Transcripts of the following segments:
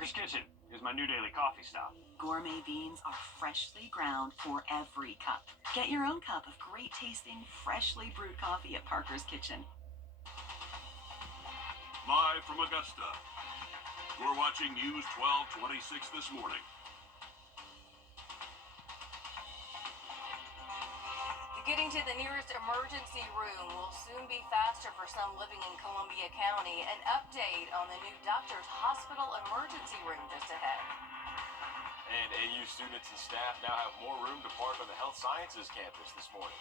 Parker's Kitchen is my new daily coffee stop. Gourmet beans are freshly ground for every cup. Get your own cup of great tasting, freshly brewed coffee at Parker's Kitchen. Live from Augusta, you're watching News 1226 this morning. Getting to the nearest emergency room will soon be faster for some living in Columbia County. An update on the new Doctors Hospital emergency room just ahead. And AU students and staff now have more room to park on the Health Sciences campus this morning.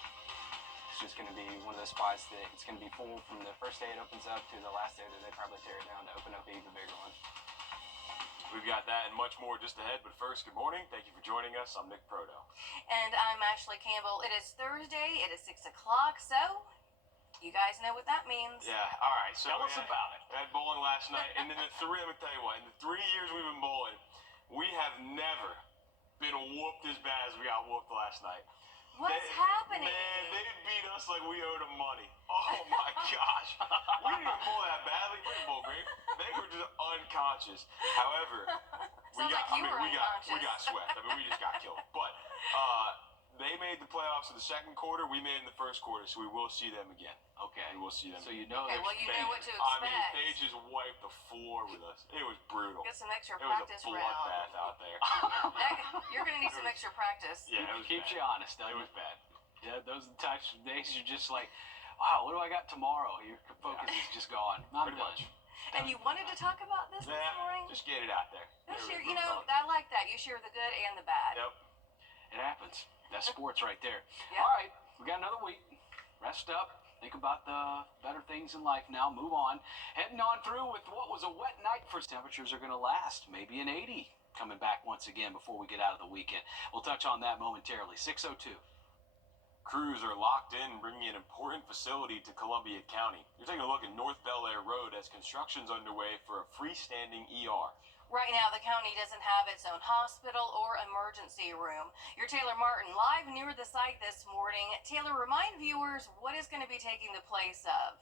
It's just going to be one of those spots that it's going to be full from the first day it opens up to the last day that they probably tear it down to open up an even bigger one. We've got that and much more just ahead, but first, good morning. Thank you for joining us. I'm Nick Proto. And I'm Ashley Campbell. It is Thursday. It is 6 o'clock, so you guys know what that means. Yeah, all right. So Tell us about it. We had bowling last night, and then let me tell you what, in the 3 years we've been bowling, we have never been whooped as bad as we got whooped last night. What's happening? Man, they beat us like we owed them money. Oh my gosh. We didn't even bowl that badly. We didn't bowl great. They were just unconscious. However, we got swept. I mean, we just got killed. But they made the playoffs in the second quarter. We made it in the first quarter, so we will see them again. Okay. We will see them. So you know Okay, well, you know what to expect. I mean, they just wiped the floor with us. It was brutal. Get some extra It was practice a round. bloodbath out there. You're going to need some extra practice. Yeah, it was Keeps bad. you honest, It doesn't was bad. Yeah, those are the types of days you're just like, wow, what do I got tomorrow? Your focus is just gone. I'm Pretty done. much. And you wanted to talk about this morning? Just get it out there. You know, I like that. You share the good and the bad. Yep. It happens. That's sports right there. Yep. All right, we got another week. Rest up. Think about the better things in life now. Move on. Heading on through with what was a wet night for temperatures are going to last. Maybe an 80 coming back once again before we get out of the weekend. We'll touch on that momentarily. 6:02. Crews are locked in, bringing an important facility to Columbia County. You're taking a look at North Bel Air Road as construction's underway for a freestanding ER. Right now, the county doesn't have its own hospital or emergency room. Your Taylor Martin live near the site this morning. Taylor, remind viewers what is going to be taking the place of.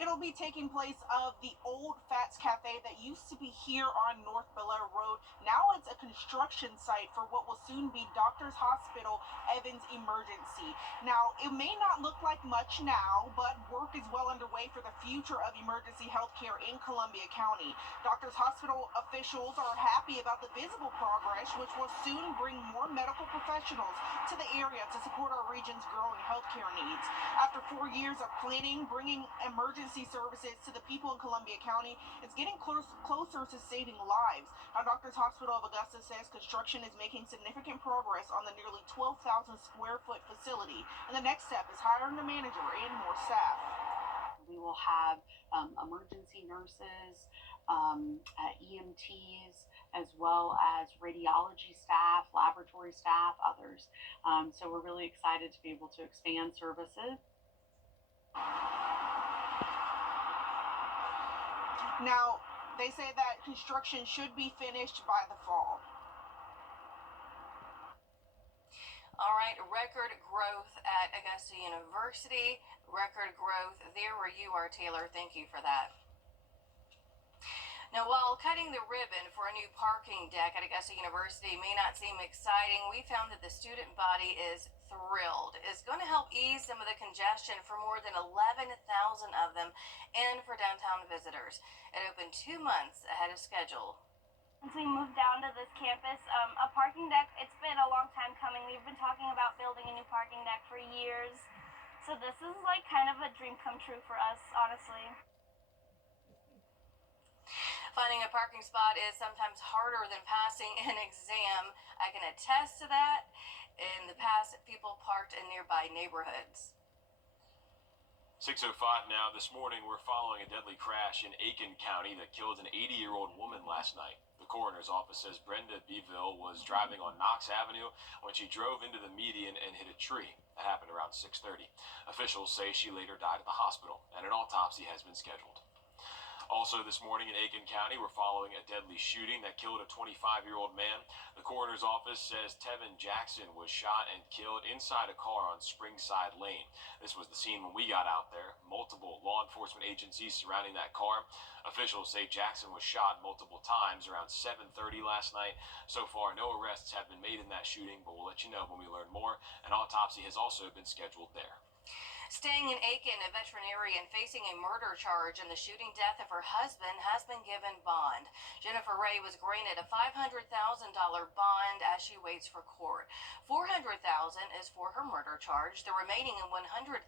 It'll be taking place of the old Fats Cafe that used to be here on North Bel Air Road. Now it's a construction site for what will soon be Doctors Hospital Evans Emergency. Now, it may not look like much now, but work is well underway for the future of emergency healthcare in Columbia County. Doctors Hospital officials are happy about the visible progress, which will soon bring more medical professionals to the area to support our region's growing healthcare needs. After 4 years of planning, bringing emergency services to the people in Columbia County, it's getting closer to saving lives. Now, Doctors Hospital of Augusta says construction is making significant progress on the nearly 12,000 square foot facility, and the next step is hiring a manager and more staff. We will have emergency nurses, EMTs, as well as radiology staff, laboratory staff, others. So we're really excited to be able to expand services. Now, they say that construction should be finished by the fall. All right, record growth at Augusta University. Record growth there where you are, Taylor. Thank you for that. Now, while cutting the ribbon for a new parking deck at Augusta University may not seem exciting, we found that the student body is thrilled. It's going to help ease some of the congestion for more than 11,000 of them and for downtown visitors. It opened 2 months ahead of schedule. Since we moved down to this campus, a parking deck, it's been a long time coming. We've been talking about building a new parking deck for years. So this is like kind of a dream come true for us, honestly. Finding a parking spot is sometimes harder than passing an exam. I can attest to that. In the past, people parked in nearby neighborhoods. 6:05 now. This morning, we're following a deadly crash in Aiken County that killed an 80-year-old woman last night. The coroner's office says Brenda Beville was driving on Knox Avenue when she drove into the median and hit a tree. That happened around 6:30. Officials say she later died at the hospital, and an autopsy has been scheduled. Also this morning in Aiken County, we're following a deadly shooting that killed a 25-year-old man. The coroner's office says Tevin Jackson was shot and killed inside a car on Springside Lane. This was the scene when we got out there. Multiple law enforcement agencies surrounding that car. Officials say Jackson was shot multiple times around 7:30 last night. So far, no arrests have been made in that shooting, but we'll let you know when we learn more. An autopsy has also been scheduled there. Staying in Aiken, a veterinarian facing a murder charge in the shooting death of her husband has been given bond. Jennifer Ray was granted a $500,000 bond as she waits for court. $400,000 is for her murder charge. The remaining $100,000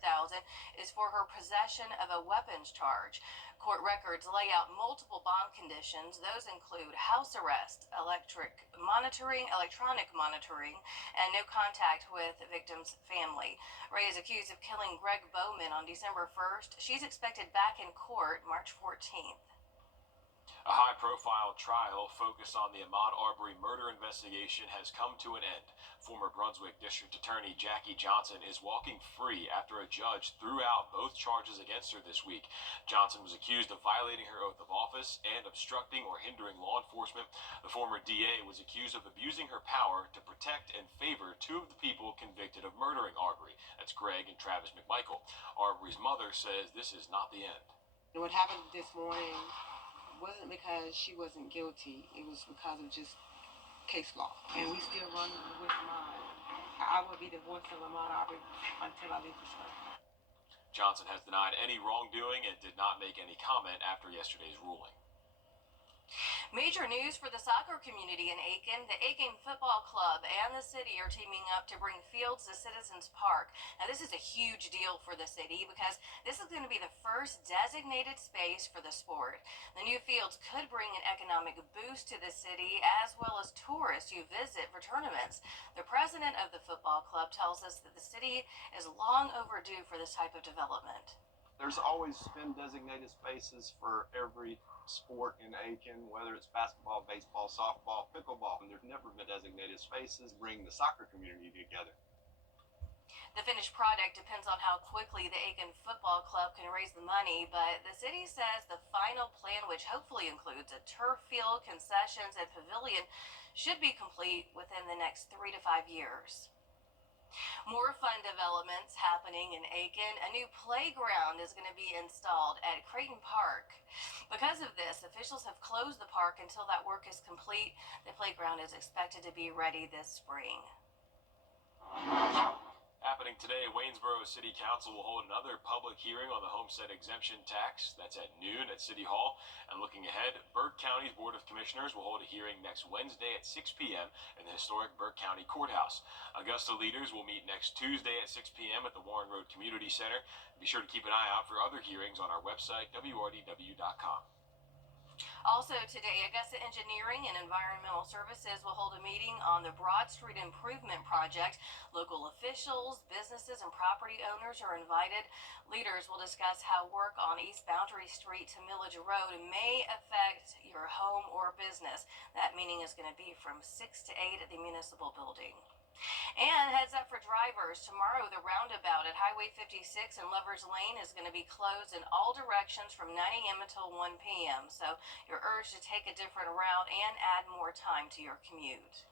is for her possession of a weapons charge. Court records lay out multiple bond conditions. Those include house arrest, electronic monitoring, and no contact with the victim's family. Ray is accused of killing Greg Bowman on December 1st. She's expected back in court March 14th. A high-profile trial focused on the Ahmaud Arbery murder investigation has come to an end. Former Brunswick District Attorney Jackie Johnson is walking free after a judge threw out both charges against her this week. Johnson was accused of violating her oath of office and obstructing or hindering law enforcement. The former DA was accused of abusing her power to protect and favor two of the people convicted of murdering Arbery. That's Greg and Travis McMichael. Arbery's mother says this is not the end. What happened this morning wasn't because she wasn't guilty. It was because of just case law. And we still run with mine. I will be the voice of Ahmaud Arbery until I leave this earth. Johnson has denied any wrongdoing and did not make any comment after yesterday's ruling. Major news for the soccer community in Aiken. The Aiken Football Club and the city are teaming up to bring fields to Citizens Park. Now, this is a huge deal for the city because this is going to be the first designated space for the sport. The new fields could bring an economic boost to the city as well as tourists who visit for tournaments. The president of the football club tells us that the city is long overdue for this type of development. There's always been designated spaces for every sport in Aiken, whether it's basketball, baseball, softball, pickleball. And there's never been designated spaces bring the soccer community together. The finished product depends on how quickly the Aiken Football Club can raise the money, but the city says the final plan, which hopefully includes a turf field, concessions, and pavilion, should be complete within the next 3 to 5 years. More fun developments happening in Aiken. A new playground is going to be installed at Creighton Park. Because of this, officials have closed the park until that work is complete. The playground is expected to be ready this spring. Happening today, Waynesboro City Council will hold another public hearing on the homestead exemption tax. That's at noon at City Hall. And looking ahead, Burke County's Board of Commissioners will hold a hearing next Wednesday at 6 p.m. in the historic Burke County Courthouse. Augusta leaders will meet next Tuesday at 6 p.m. at the Warren Road Community Center. Be sure to keep an eye out for other hearings on our website, wrdw.com. Also today, Augusta Engineering and Environmental Services will hold a meeting on the Broad Street Improvement Project. Local officials, businesses, and property owners are invited. Leaders will discuss how work on East Boundary Street to Millage Road may affect your home or business. That meeting is going to be from 6 to 8 at the Municipal Building. And heads up for drivers. Tomorrow, the roundabout at Highway 56 and Lovers Lane is going to be closed in all directions from 9 a.m. until 1 p.m. So you're urged to take a different route and add more time to your commute.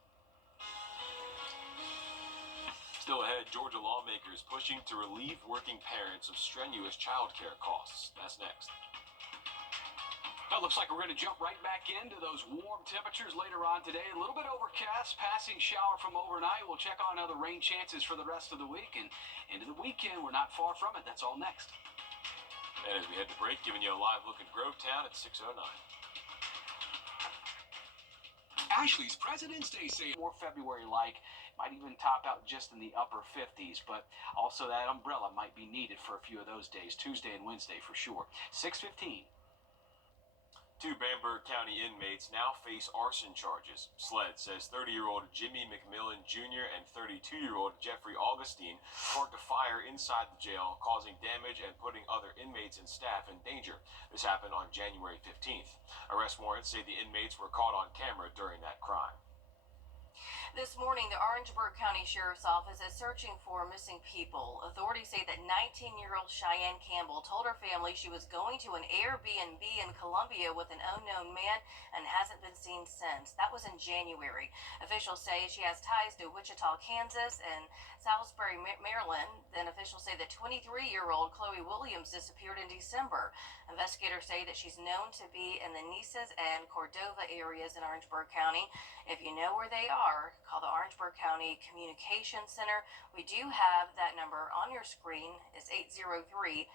Still ahead, Georgia lawmakers pushing to relieve working parents of strenuous child care costs. That's next. Well, it looks like we're going to jump right back into those warm temperatures later on today. A little bit overcast, passing shower from overnight. We'll check on other rain chances for the rest of the week. And into the weekend, we're not far from it. That's all next. And as we head to break, giving you a live look at Grovetown at 6:09. Ashley's President's Day sale. More February-like. Might even top out just in the upper 50s. But also that umbrella might be needed for a few of those days. Tuesday and Wednesday for sure. 6:15. Two Bamberg County inmates now face arson charges. SLED says 30-year-old Jimmy McMillan Jr. and 32-year-old Jeffrey Augustine sparked a fire inside the jail, causing damage and putting other inmates and staff in danger. This happened on January 15th. Arrest warrants say the inmates were caught on camera during that crime. This morning, the Orangeburg County Sheriff's Office is searching for missing people. Authorities say that 19-year-old Cheyenne Campbell told her family she was going to an Airbnb in Columbia with an unknown man and hasn't been seen since. That was in January. Officials say she has ties to Wichita, Kansas, and Salisbury, Maryland. Then officials say that 23-year-old Chloe Williams disappeared in December. Investigators say that she's known to be in the Nices and Cordova areas in Orangeburg County. If you know where they are, call the Orangeburg County Communications Center. We do have that number on your screen. It's 803-534-3550.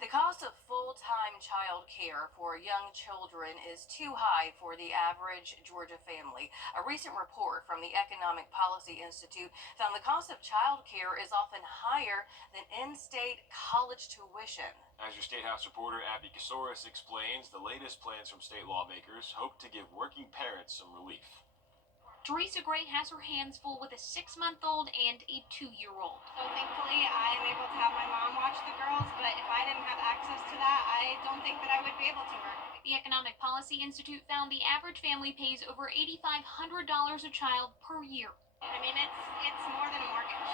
The cost of full-time child care for young children is too high for the average Georgia family. A recent report from the Economic Policy Institute found the cost of child care is often higher than in-state college tuition. As your State House reporter Abby Kasoris explains, the latest plans from state lawmakers hope to give working parents some relief. Teresa Gray has her hands full with a 6-month-old and a 2-year-old. So thankfully, I am able to have my mom watch the girls, but if I didn't have access to that, I don't think that I would be able to work. The Economic Policy Institute found the average family pays over $8,500 a child per year. I mean, it's more than a mortgage.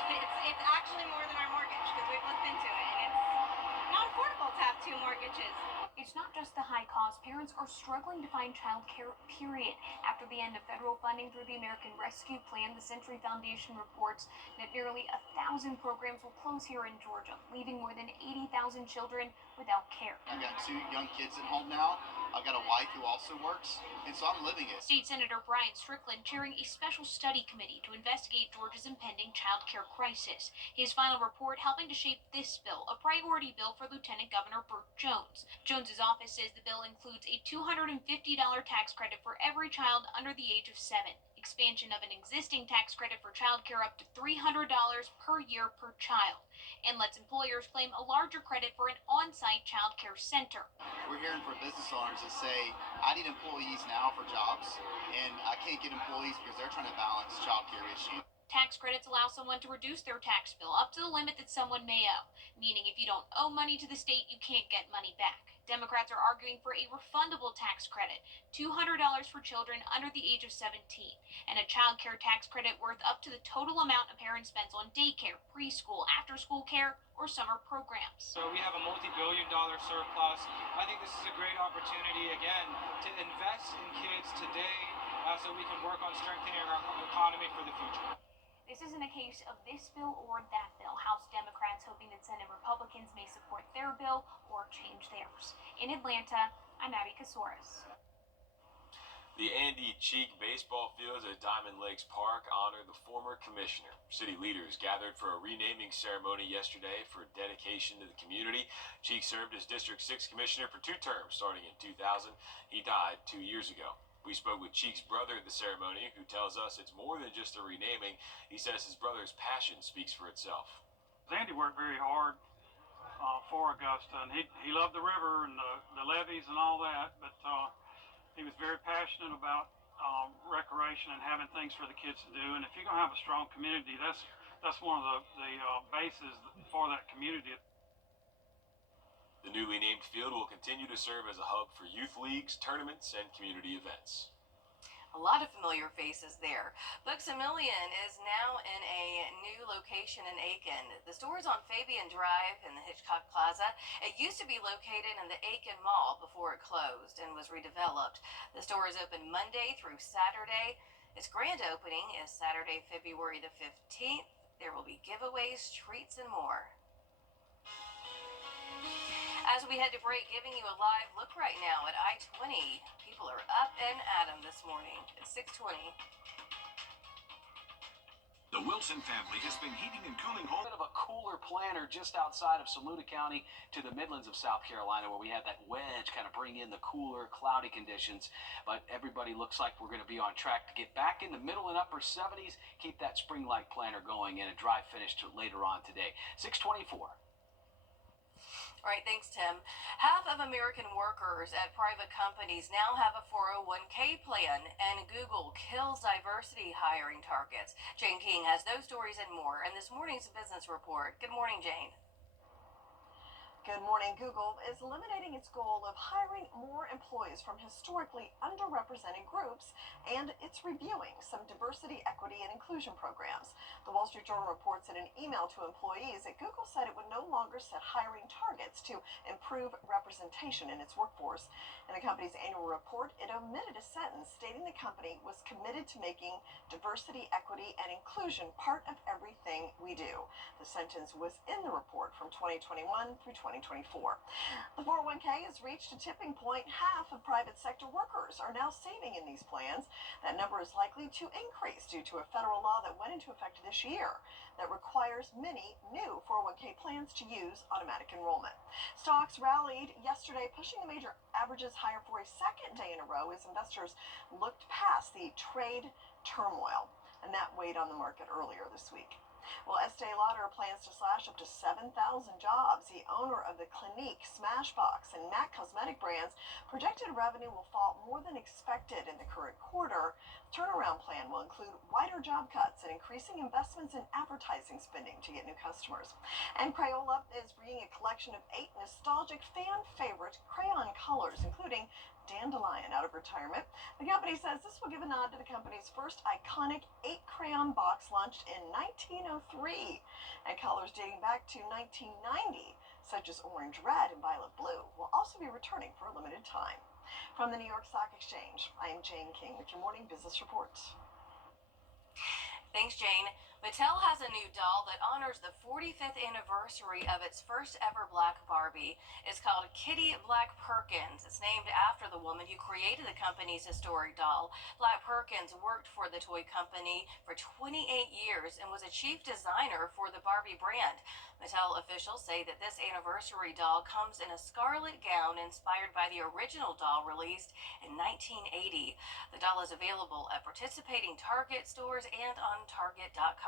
It's actually more than our mortgage because we've looked into it, and it's not affordable to have 2 mortgages. It's not just the high cost. Parents are struggling to find childcare, period. After the end of federal funding through the American Rescue Plan, the Century Foundation reports that nearly 1,000 programs will close here in Georgia, leaving more than 80,000 children without care. I've got 2 young kids at home now. I've got a wife who also works, and so I'm living it. State Senator Brian Strickland chairing a special study committee to investigate Georgia's impending child care crisis. His final report helping to shape this bill, a priority bill for Lieutenant Governor Burt Jones. Jones's office says the bill includes a $250 tax credit for every child under the age of 7. Expansion of an existing tax credit for child care up to $300 per year per child, and lets employers claim a larger credit for an on-site child care center. We're hearing from business owners that say, I need employees now for jobs, and I can't get employees because they're trying to balance child care issues. Tax credits allow someone to reduce their tax bill up to the limit that someone may owe, meaning if you don't owe money to the state, you can't get money back. Democrats are arguing for a refundable tax credit, $200 for children under the age of 17, and a child care tax credit worth up to the total amount a parent spends on daycare, preschool, after-school care, or summer programs. So we have a multi-billion-dollar surplus. I think this is a great opportunity, again, to invest in kids today so we can work on strengthening our economy for the future. This isn't a case of this bill or that bill. House Democrats hoping that Senate Republicans may support their bill or change theirs. In Atlanta, I'm Abby Kasoris. The Andy Cheek baseball fields at Diamond Lakes Park honor the former commissioner. City leaders gathered for a renaming ceremony yesterday for dedication to the community. Cheek served as District 6 commissioner for 2 terms starting in 2000. He died 2 years ago. We spoke with Cheek's brother at the ceremony, who tells us it's more than just a renaming. He says his brother's passion speaks for itself. Andy worked very hard for Augusta, and he loved the river and the levees and all that, but he was very passionate about recreation and having things for the kids to do. And if you're going to have a strong community, that's one of the bases for that community. The newly named field will continue to serve as a hub for youth leagues, tournaments, and community events. A lot of familiar faces there. Books-A-Million is now in a new location in Aiken. The store is on Fabian Drive in the Hitchcock Plaza. It used to be located in the Aiken Mall before it closed and was redeveloped. The store is open Monday through Saturday. Its grand opening is Saturday, February the 15th. There will be giveaways, treats, and more. As we head to break, giving you a live look right now at I-20. People are up and at 'em this morning. It's 6:20. The Wilson family has been heating and cooling home. Bit of a cooler planter just outside of Saluda County to the Midlands of South Carolina, where we have that wedge kind of bring in the cooler, cloudy conditions. But everybody looks like we're going to be on track to get back in the middle and upper 70s. Keep that spring-like planter going and a dry finish to later on today. 6:24. All right, thanks, Tim. Half of American workers at private companies now have a 401k plan, and Google kills diversity hiring targets. Jane King has those stories and more in this morning's business report. Good morning, Jane. Good morning. Google is eliminating its goal of hiring more employees from historically underrepresented groups, and it's reviewing some diversity, equity, and inclusion programs. The Wall Street Journal reports in an email to employees that Google said it would no longer set hiring targets to improve representation in its workforce. In the company's annual report, it omitted a sentence stating the company was committed to making diversity, equity, and inclusion part of everything we do. The sentence was in the report from 2021 through 2024. The 401k has reached a tipping point. Half of private sector workers are now saving in these plans. That number is likely to increase due to a federal law that went into effect this year that requires many new 401k plans to use automatic enrollment. Stocks rallied yesterday, pushing the major averages higher for a second day in a row as investors looked past the trade turmoil, and that weighed on the market earlier this week. Well, Estee Lauder plans to slash up to 7,000 jobs. The owner of the Clinique, Smashbox, and MAC cosmetic brands projected revenue will fall more than expected in the current quarter. Turnaround plan will include wider job cuts and increasing investments in advertising spending to get new customers. And Crayola is bringing a collection of 8 nostalgic fan favorite crayon colors, including Dandelion, out of retirement. The company says this will give a nod to the company's first iconic 8-crayon box launched in 1903. And colors dating back to 1990, such as orange red and violet blue, will also be returning for a limited time. From the New York Stock Exchange, I am Jane King with your morning business report. Thanks, Jane. Mattel has a new doll that honors the 45th anniversary of its first ever Black Barbie. It's called Kitty Black Perkins. It's named after the woman who created the company's historic doll. Black Perkins worked for the toy company for 28 years and was a chief designer for the Barbie brand. Mattel officials say that this anniversary doll comes in a scarlet gown inspired by the original doll released in 1980. The doll is available at participating Target stores and on Target.com.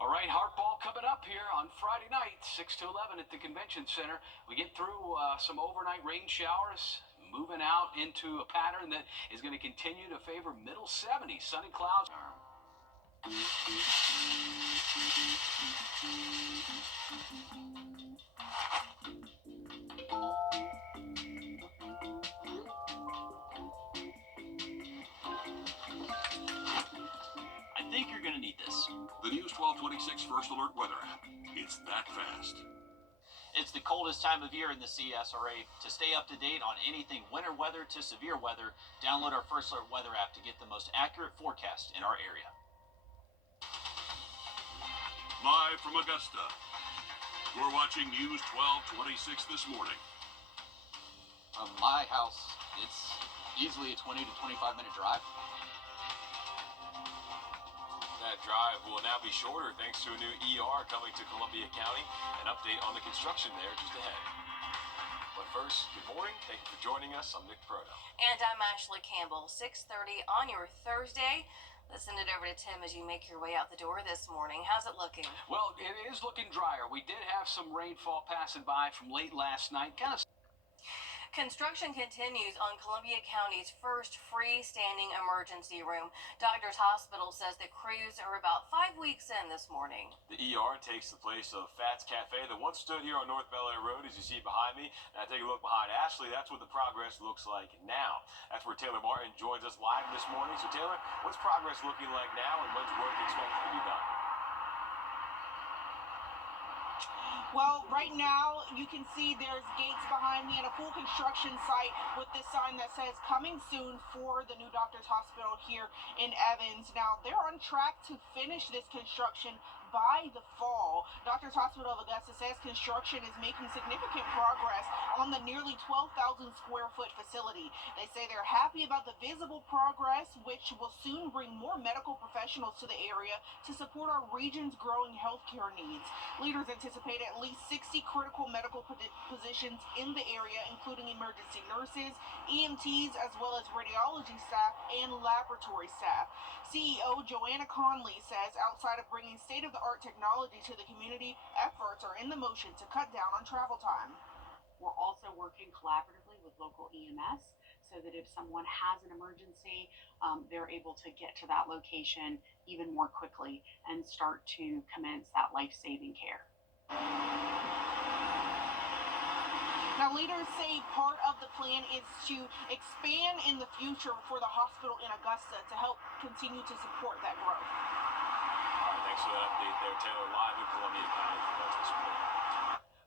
All right, Hardball coming up here on Friday night, 6 to 11 at the Convention Center. We get through some overnight rain showers, moving out into a pattern that is going to continue to favor middle 70s, sunny clouds. I think you're going to need this. The News 1226 First Alert Weather app. It's that fast. It's the coldest time of year in the CSRA. To stay up to date on anything winter weather to severe weather, download our First Alert Weather app to get the most accurate forecast in our area. Live from Augusta, you're watching News 1226 this morning. From my house, it's easily a 20 to 25 minute drive. That drive will now be shorter thanks to a new ER coming to Columbia County. An update on the construction there just ahead. But first, good morning. Thank you for joining us. I'm Nick Proto. And I'm Ashley Campbell. 6:30 on your Thursday. Let's send it over to Tim as you make your way out the door this morning. How's it looking? Well, it is looking drier. We did have some rainfall passing by from late last night. Construction continues on Columbia County's first freestanding emergency room. Doctors Hospital says the crews are about 5 weeks in this morning. The ER takes the place of Fats Cafe that once stood here on North Bel Air Road, as you see behind me. And I take a look behind Ashley. That's what the progress looks like now. That's where Taylor Martin joins us live this morning. So Taylor, what's progress looking like now, and when's work expected to be done? Well, right now you can see there's gates behind me and a full construction site with this sign that says coming soon for the new Doctors Hospital here in Evans. Now, they're on track to finish this construction by the fall. Doctors Hospital of Augusta says construction is making significant progress on the nearly 12,000 square foot facility. They say they're happy about the visible progress, which will soon bring more medical professionals to the area to support our region's growing healthcare needs. Leaders anticipate at least 60 critical medical positions in the area, including emergency nurses, EMTs, as well as radiology staff and laboratory staff. CEO Joanna Conley says outside of bringing state-of-the-art technology to the community, efforts are in the motion to cut down on travel time. We're also working collaboratively with local EMS so that if someone has an emergency, they're able to get to that location even more quickly and start to commence that life-saving care. Now, leaders say part of the plan is to expand in the future for the hospital in Augusta to help continue to support that growth. All right, thanks for that update there, Taylor. Live in Columbia County for us this morning.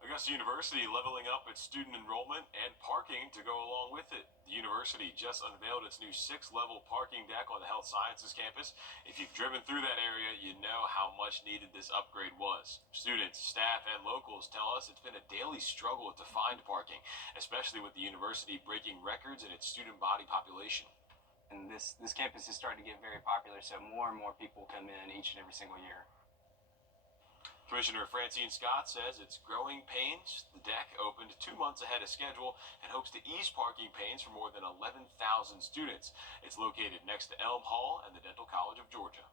Augusta University leveling up its student enrollment and parking to go along with it. The university just unveiled its new 6-level parking deck on the Health Sciences campus. If you've driven through that area, you know how much needed this upgrade was. Students, staff, and locals tell us it's been a daily struggle to find parking, especially with the university breaking records in its student body population. And this campus is starting to get very popular, so more and more people come in each and every single year. Commissioner Francine Scott says it's growing pains. The deck opened 2 months ahead of schedule and hopes to ease parking pains for more than 11,000 students. It's located next to Elm Hall and the Dental College of Georgia.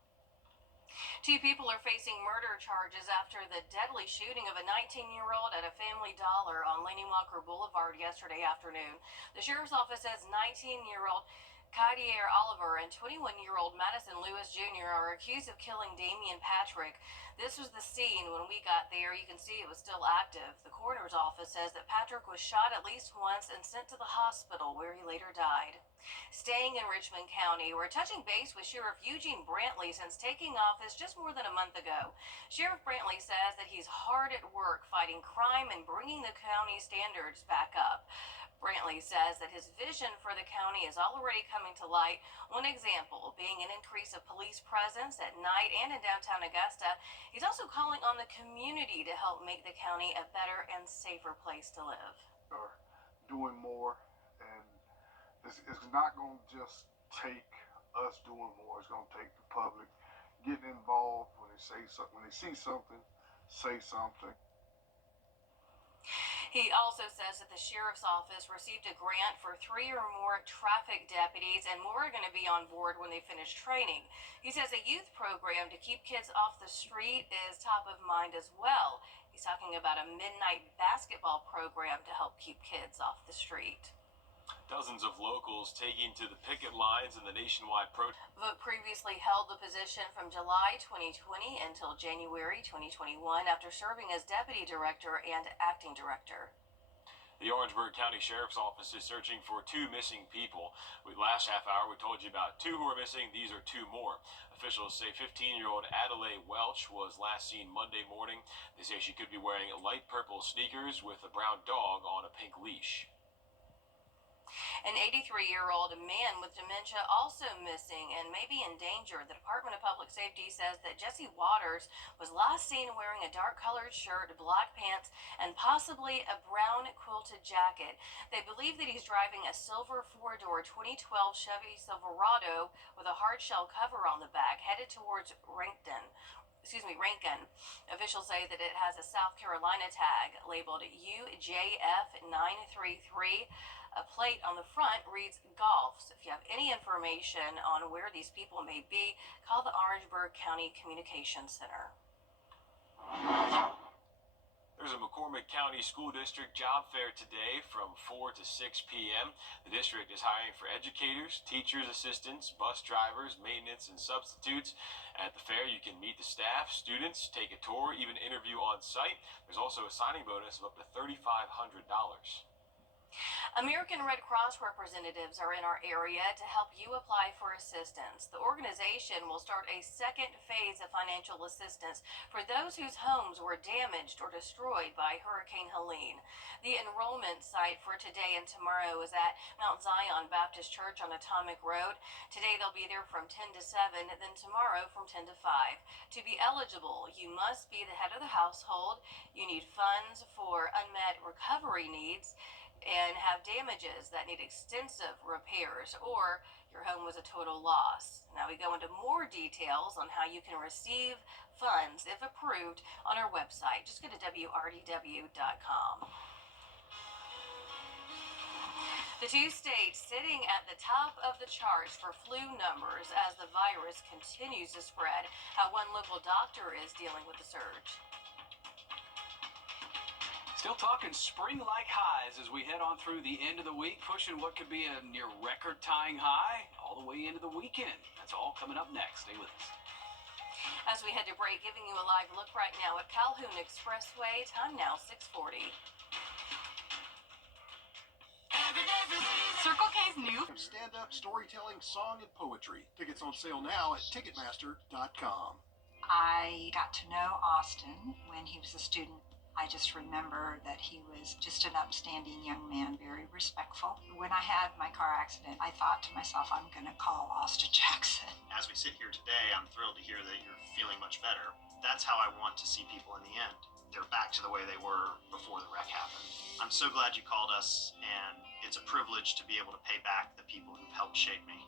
2 people are facing murder charges after the deadly shooting of a 19-year-old at a Family Dollar on Laney Walker Boulevard yesterday afternoon. The sheriff's office says 19-year-old Kydier Oliver and 21-year-old Madison Lewis Jr. are accused of killing Damian Patrick. This was the scene when we got there. You can see it was still active. The coroner's office says that Patrick was shot at least once and sent to the hospital where he later died. Staying in Richmond County, we're touching base with Sheriff Eugene Brantley since taking office just more than a month ago. Sheriff Brantley says that he's hard at work fighting crime and bringing the county standards back up. Brantley says that his vision for the county is already coming to light. One example being an increase of police presence at night and in downtown Augusta. He's also calling on the community to help make the county a better and safer place to live. Are doing more, and it's not going to just take us doing more. It's going to take the public getting involved when they say something, when they see something, say something. He also says that the sheriff's office received a grant for 3 or more traffic deputies, and more are going to be on board when they finish training. He says a youth program to keep kids off the street is top of mind as well. He's talking about a midnight basketball program to help keep kids off the street. Dozens of locals taking to the picket lines in the nationwide protest. Vogt previously held the position from July 2020 until January 2021 after serving as deputy director and acting director. The Orangeburg County Sheriff's Office is searching for 2 missing people. Last half hour, we told you about 2 who are missing. These are 2 more. Officials say 15-year-old Adelaide Welch was last seen Monday morning. They say she could be wearing light purple sneakers with a brown dog on a pink leash. An 83-year-old man with dementia also missing and may be in danger. The Department of Public Safety says that Jesse Waters was last seen wearing a dark-colored shirt, black pants, and possibly a brown quilted jacket. They believe that he's driving a silver 4-door 2012 Chevy Silverado with a hard-shell cover on the back, headed towards Rankin. Officials say that it has a South Carolina tag labeled UJF933. A plate on the front reads golf. So if you have any information on where these people may be, call the Orangeburg County Communications Center. There's a McCormick County School District job fair today from 4 to 6 p.m. The district is hiring for educators, teachers, assistants, bus drivers, maintenance, and substitutes. At the fair, you can meet the staff, students, take a tour, even interview on site. There's also a signing bonus of up to $3,500. American Red Cross representatives are in our area to help you apply for assistance. The organization will start a second phase of financial assistance for those whose homes were damaged or destroyed by Hurricane Helene. The enrollment site for today and tomorrow is at Mount Zion Baptist Church on Atomic Road. Today they'll be there from 10 to 7, then tomorrow from 10 to 5. To be eligible, you must be the head of the household. You need funds for unmet recovery needs and have damages that need extensive repairs, or your home was a total loss. Now we go into more details on how you can receive funds, if approved, on our website. Just go to wrdw.com. The 2 states sitting at the top of the charts for flu numbers as the virus continues to spread. How one local doctor is dealing with the surge. Still talking spring-like highs as we head on through the end of the week, pushing what could be a near record-tying high all the way into the weekend. That's all coming up next. Stay with us. As we head to break, giving you a live look right now at Calhoun Expressway. Time now 6:40. new stand-up storytelling, song, and poetry. Tickets on sale now at Ticketmaster.com. I got to know Austin when he was a student. I just remember that he was just an upstanding young man, very respectful. When I had my car accident, I thought to myself, I'm going to call Austin Jackson. As we sit here today, I'm thrilled to hear that you're feeling much better. That's how I want to see people in the end. They're back to the way they were before the wreck happened. I'm so glad you called us, and it's a privilege to be able to pay back the people who've helped shape me.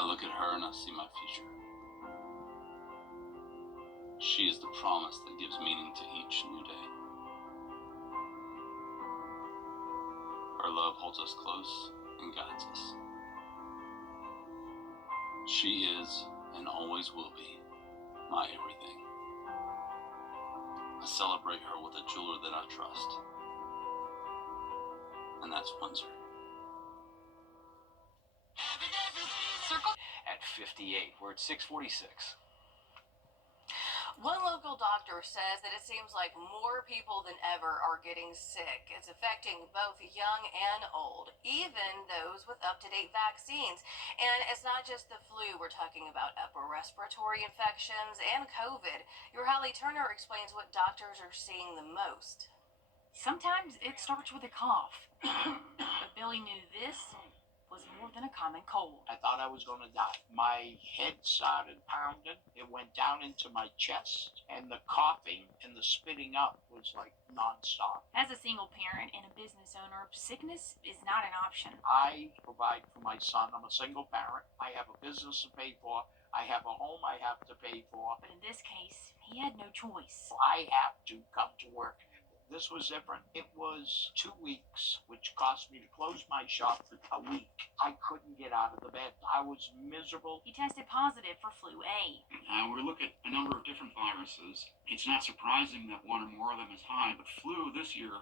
I look at her and I see my future. She is the promise that gives meaning to each new day. Her love holds us close and guides us. She is, and always will be, my everything. I celebrate her with a jeweler that I trust, and that's Windsor. Circle at 58. We're at 646. One local doctor says that it seems like more people than ever are getting sick. It's affecting both young and old, even those with up-to-date vaccines. And it's not just the flu. We're talking about upper respiratory infections and COVID. Your Holly Turner explains what doctors are seeing the most. Sometimes it starts with a cough, but Billy knew this was more than a common cold. I thought I was going to die. My head started pounding. It went down into my chest, and the coughing and the spitting up was like nonstop. As a single parent and a business owner, sickness is not an option. I provide for my son. I'm a single parent. I have a business to pay for. I have a home I have to pay for. But in this case, he had no choice. I have to come to work. This was different. It was 2 weeks, which cost me to close my shop for a week. I couldn't get out of the bed. I was miserable. He tested positive for flu A. We look at a number of different viruses. It's not surprising that one or more of them is high, but flu this year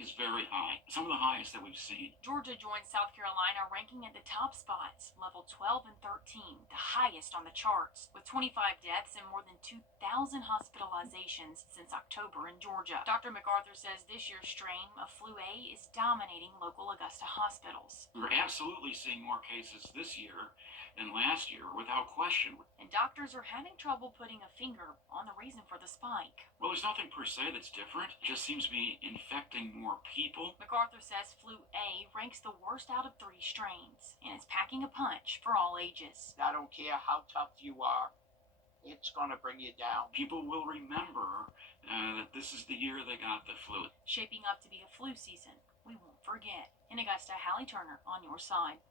is very high. Some of the highest that we've seen. Georgia joined South Carolina, ranking at the top spots, level 12 and 13, the highest on the charts, with 25 deaths and more than 2,000 hospitalizations since October in Georgia. Dr. MacArthur says this year's strain of flu A is dominating local Augusta hospitals. We're absolutely seeing more cases this year than last year, without question. And doctors are having trouble putting a finger on the reason for the spike. Well, there's nothing per se that's different. It just seems to be infecting more people. MacArthur says flu A ranks the worst out of 3 strains, and it's packing a punch for all ages. I don't care how tough you are. It's going to bring you down. People will remember that this is the year they got the flu. Shaping up to be a flu season we won't forget. In Augusta, Hallie Turner on your side.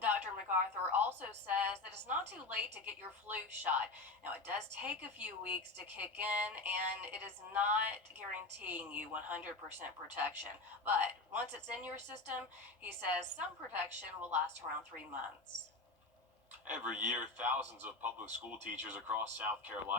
Dr. MacArthur also says that it's not too late to get your flu shot. Now, it does take a few weeks to kick in, and it is not guaranteeing you 100% protection. But once it's in your system, he says some protection will last around 3 months. Every year, thousands of public school teachers across South Carolina